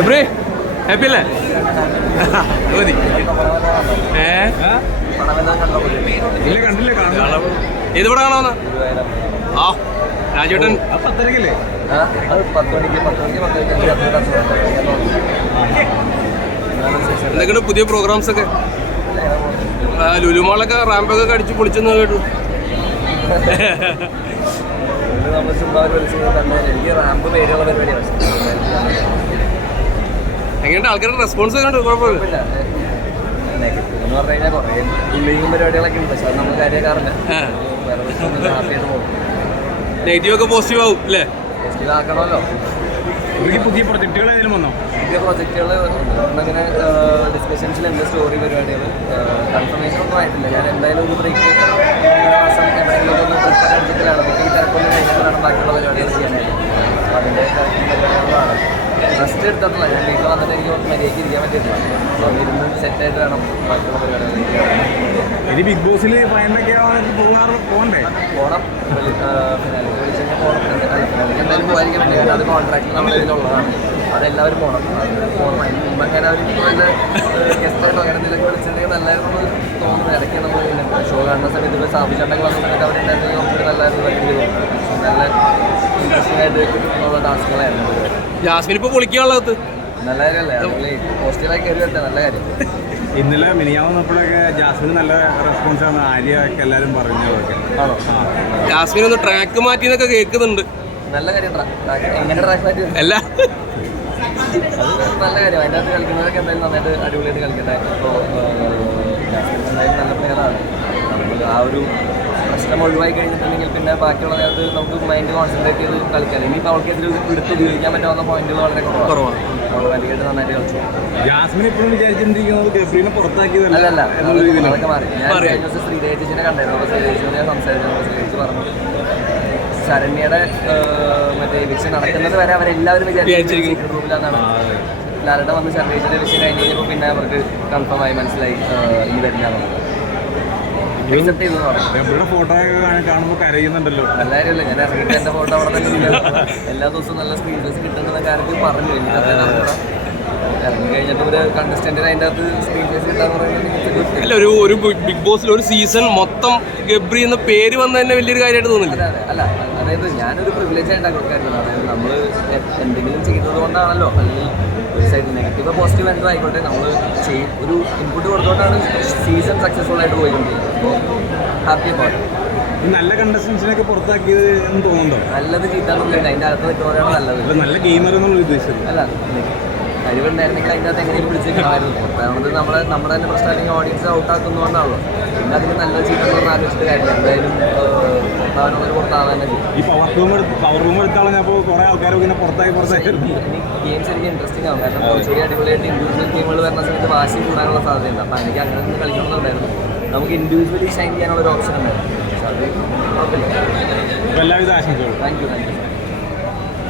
എബ്രേ happy അല്ലേ? മതി. ഏ? ഇല്ല കണ്ടില്ല കാണാം ഏത് പടം കാണാന്ന് ആ രാജേട്ടൻ പത്തരക്കല്ലേ? എന്തൊക്കെയുണ്ട് പുതിയ പ്രോഗ്രാംസ് ഒക്കെ? ലുലുമാളൊക്കെ റാമ്പൊക്കെ കടിച്ച് പൊളിച്ചെന്ന് കേട്ടു. നമ്മൾ ചുമ്മാ വിളിച്ചത് തന്നെ എനിക്ക് റാമ്പ് പേരുള്ള പരിപാടിയാണ് എങ്ങനെയുണ്ട് ആൾക്കാരുടെ റെസ്പോൺസ് ചെയ്യുന്നത് ഉണ്ട് കുഴപ്പമില്ല. നെഗറ്റീവ് എന്ന് പറഞ്ഞു കഴിഞ്ഞാൽ കുറേ പരിപാടികളൊക്കെ ഉണ്ട്. പക്ഷെ അത് നമുക്ക് കാര്യമാക്കാറില്ല ആ. വേറെ പ്രശ്നമൊന്നുമില്ല ഹാപ്പിയായിട്ട് പോകും. നെഗറ്റീവ് ഒക്കെ പോസിറ്റീവ് ആവും അല്ലേ? ഇവർക്ക് പുതിയ പ്രൊജക്ടുകൾ ഏതെങ്കിലും വന്നോ? പുതിയ പ്രൊജക്റ്റുകൾ അങ്ങനെ ഡിസ്കഷൻസിലുണ്ട് സ്റ്റോറി പരിപാടികൾ കൺഫർമേഷൻ ഒന്നും ആയിട്ടില്ല. ഞാൻ എന്തായാലും ഒരു ബ്രേക്ക് മാസം എവിടെയെങ്കിലും ഒന്ന് ട്രിപ്പ് അടിച്ചിട്ടിലാണ് മിക്ക തിരക്കൊന്നും കഴിഞ്ഞിട്ടാണ് ബാക്കിയുള്ള പരിപാടികൾ ചെയ്യാനായിട്ട്. റെസ്റ്റ് എടുത്തിട്ടുള്ള ഞാൻ വീട്ടിൽ വന്നിട്ട് എനിക്ക് മര്യാദയ്ക്ക് ഇരിക്കാൻ പറ്റിയിട്ടില്ല. സെറ്റ് ഇരുന്ന് സെറ്റായിട്ട് വേണം ബാക്കിയുള്ള പരിപാടികൾ ഇനി ബിഗ് ബോസിൽ പോകാറ് പോകണ്ടേ? പോകണം എന്തായാലും പോകാതിരിക്കാൻ പറ്റില്ല. കാരണം അത് കോൺട്രാക്ട് നമ്മുടെ ഇതിലുള്ളതാണ്. അതെല്ലാവരും പോകണം പോകണം അതിന് മുമ്പ് അങ്ങനെ അവർ നല്ല ഗസ്റ്റായിട്ടോ അങ്ങനെ എന്തെങ്കിലും വിളിച്ചിട്ടുണ്ടെങ്കിൽ നല്ലതായിരുന്നു തോന്നുന്നു. ഇടയ്ക്ക് നമ്മൾ ഷോ കാണുന്ന സമയത്ത് ഇപ്പോൾ സാബിച്ചട്ടങ്ങളൊക്കെ അവരുണ്ടായിരുന്നെങ്കിൽ നമുക്ക് നല്ലതായിരുന്നു നല്ല ഇൻട്രസ്റ്റിംഗ് ആയിട്ട് ഉള്ള ടാസ്കുകളായിരുന്നു. ജാസ്മിൻ ഇപ്പൊ പൊളിക്കാനുള്ളത് നല്ല കാര്യമല്ലേ ഇന്നലെ മിനിയാവുന്നപ്പോഴൊക്കെ ജാസ്മിന് നല്ല റെസ്പോൺസ് ആണ്. ആര്യ ഒക്കെ എല്ലാവരും പറഞ്ഞു ജാസ്മിൻ ഒന്ന് ട്രാക്ക് മാറ്റി എന്നൊക്കെ കേൾക്കുന്നുണ്ട്. നല്ല കാര്യം ട്രാക്ക് എങ്ങനെ ട്രാക്ക് മാറ്റി അല്ല. നല്ല കാര്യം. അതിന്റെ അകത്ത് കളിക്കുന്നവരൊക്കെ എന്തായാലും നന്നായിട്ട് അടിപൊളിയായിട്ട് കളിക്കട്ടെ. അപ്പോൾ നല്ല പ്ലെയറാണ് നമുക്ക് ആ ഒരു പ്രശ്നം ഒഴിവായി കഴിഞ്ഞിട്ടുണ്ടെങ്കിൽ പിന്നെ ബാക്കിയുള്ള നേരത്ത് നമുക്ക് മൈൻഡ് കോൺസെൻട്രേറ്റ് ചെയ്ത് കളിക്കാം ഇനിയിപ്പോൾ അവൾക്ക് ഇതിൽ എടുത്ത് ഉപയോഗിക്കാൻ പറ്റാവുന്ന പോയിന്റുകൾ വളരെ കുറവാണ്. കുറവാണ്. അവൾ വലിയായിട്ട് നന്നായിട്ട് കളിച്ചു. ജാസ്മിൻ ഇപ്പോഴും വിചാരിച്ചിരിക്കുന്നത് ഗഫ്രീനെ പുറത്താക്കിയതല്ല. അല്ല അതൊക്കെ മാറി. ഞാൻ. കഴിഞ്ഞ ദിവസം കണ്ടായിരുന്നു. അപ്പോൾ ശ്രീദേച്ചിനോട് ഞാൻ സംസാരിച്ചു. ശ്രീദേച്ചി പറഞ്ഞു ശരണ്യയുടെ മറ്റേ വിഷയം നടക്കുന്നത് വരെ അവരെല്ലാവരും വിചാരിച്ചിരിക്കും. റൂമിലാണെന്നാണ് ലാലയുടെ വന്ന് ശരണ്യയുടെ വിഷയം കഴിഞ്ഞ് കഴിഞ്ഞപ്പോൾ പിന്നെ അവർക്ക് കൺഫേം ആയി മനസ്സിലായി ഇനി ഇനി ഗബ്രിയുടെ ഫോട്ടോ കാണുമ്പോൾ കരയുന്നുണ്ടല്ലോ. നല്ല കാര്യമല്ല ഞാൻ ഇറങ്ങിയിട്ട് എന്റെ ഫോട്ടോ അവിടെ തന്നെ. എല്ലാ ദിവസവും നല്ല സ്ക്രീൻ കിട്ടുന്ന കാര്യത്തിൽ പറഞ്ഞു ഇറങ്ങി കഴിഞ്ഞിട്ട് ഒരു കണ്ടസ്റ്റന്റിന് അതിന്റെ അകത്ത് സ്ക്രീൻ ഫേസ് പറയുന്നത് അല്ല ഒരു ഒരു ബിഗ് ബോസിൽ ഒരു സീസൺ മൊത്തം ഗബ്രി എന്ന പേര് വന്നതന്നെ വലിയൊരു കാര്യമായിട്ട് തോന്നില്ല. അല്ല അതായത് ഞാനൊരു പ്രിവിലേജ് ആയിട്ടാണ് കരുതുന്നത്. അതായത് നമ്മൾ എന്തെങ്കിലും ചെയ്യുന്നത് കൊണ്ടാണല്ലോ. അല്ലെങ്കിൽ ഒരു സൈഡ് നെഗറ്റീവ് പോസിറ്റീവ് എന്തോ ആയിക്കോട്ടെ നമ്മൾ ചെയ്യും ഒരു ഇൻപുട്ട് കൊടുത്തുകൊണ്ടാണ് സീസൺ സക്സസ്ഫുൾ ആയിട്ട് പോയിക്കൊണ്ടിരിക്കുന്നത്. അപ്പോൾ ഹാപ്പി അബൌട്ട് നല്ല കണ്ടസ്റ്റൻസിനൊക്കെ പുറത്താക്കിയത് എന്ന് തോന്നുന്നുണ്ടോ? നല്ലത് ചീത്താന്നൊന്നും ഇല്ല അതിന്റെ അകത്ത് നിൽക്കുന്നവരാണ് നല്ലത്. നല്ല ഗെയിമർ എന്നുള്ള ഉദ്ദേശിച്ചത്. അല്ല കഴിവുണ്ടായിരുന്നെങ്കിൽ അതിന്റെ അകത്ത് എങ്ങനെയും പിടിച്ചിരിക്കണമായിരുന്നു പുറത്താവുന്നത് നമ്മളെ നമ്മുടെ തന്നെ പ്രശ്നം അല്ലെങ്കിൽ ഓഡിയൻസ് ഔട്ടാക്കുന്നതുകൊണ്ടാണല്ലോ പിന്നെ അതിന് നല്ല ചീത്ത ആലോചിച്ചിട്ട് കാര്യമില്ല. എന്തായാലും പുറത്താവാനുള്ളൊരു പുറത്താവാൻ തന്നെ ചെയ്യും ഈ പവർ റൂം എടുത്ത് പവർ റൂം എടുത്താളഞ്ഞപ്പോൾ കുറേ ആൾക്കാരൊക്കെ ഇങ്ങനെ ഗെയിംസ് എനിക്ക് ഇൻട്രസ്റ്റിംഗ് ആവും കാരണം കുറച്ചുകൂടി അടിപൊളിയായിട്ട് ഇൻഡിവിജ്വൽ ഗെയിമുകൾ വരുന്ന സമയത്ത് വാശി കൂടാനുള്ള സാധ്യതയുണ്ട്. അപ്പോൾ എനിക്ക് അങ്ങനെ ഒന്ന് കളിക്കണമെന്നുണ്ടായിരുന്നു. നമുക്ക് ഇൻഡിവിജ്വലി ഷൈൻ ചെയ്യാനുള്ള ഒരു ഓപ്ഷൻ ഉണ്ടായിരുന്നു. പക്ഷെ അത് കുഴപ്പമില്ല. അപ്പോൾ എല്ലാവിധ ആശംസകളും. Thank you thank you